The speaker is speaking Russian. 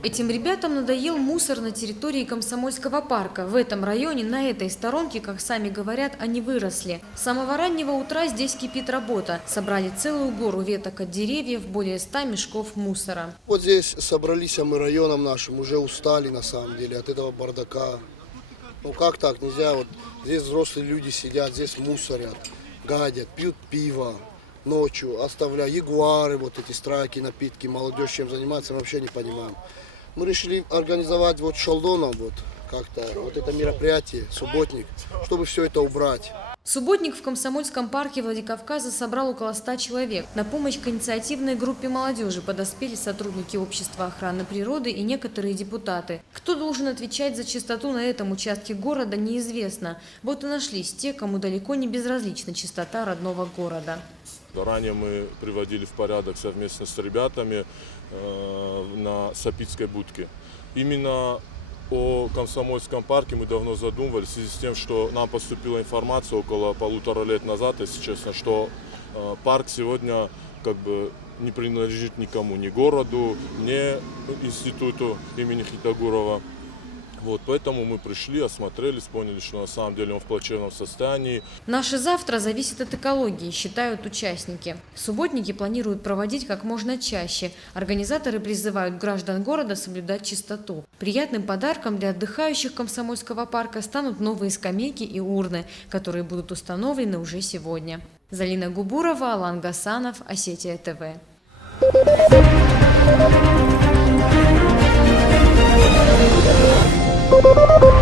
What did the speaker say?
Этим ребятам надоел мусор на территории Комсомольского парка. В этом районе, на этой сторонке, как сами говорят, они выросли. С самого раннего утра здесь кипит работа. Собрали целую гору веток от деревьев, более 100 мешков мусора. Вот здесь собрались мы районом нашим, уже устали на самом деле от этого бардака. Ну как так, нельзя, вот здесь взрослые люди сидят, здесь мусорят, гадят, пьют пиво ночью, оставляя ягуары, вот эти страйки, напитки, молодежь чем занимается, мы вообще не понимаем. Мы решили организовать вот Шалдоном вот как-то вот это мероприятие, субботник, чтобы все это убрать. Субботник в Комсомольском парке Владикавказа собрал около 100 человек. На помощь к инициативной группе молодежи подоспели сотрудники Общества охраны природы и некоторые депутаты. Кто должен отвечать за чистоту на этом участке города, неизвестно. Вот и нашлись те, кому далеко не безразлична чистота родного города. Ранее мы приводили в порядок совместно с ребятами на Сапицкой будке. Именно о Комсомольском парке мы давно задумывались в связи с тем, что нам поступила информация около 1,5 лет назад, если честно, что парк сегодня как бы не принадлежит никому, ни городу, ни институту имени Хитагурова. Вот, поэтому мы пришли, осмотрелись, поняли, что на самом деле он в плачевном состоянии. Наше завтра зависит от экологии, считают участники. Субботники планируют проводить как можно чаще. Организаторы призывают граждан города соблюдать чистоту. Приятным подарком для отдыхающих Комсомольского парка станут новые скамейки и урны, которые будут установлены уже сегодня. Залина Губурова, Алан Гасанов, Осетия ТВ. Thank you.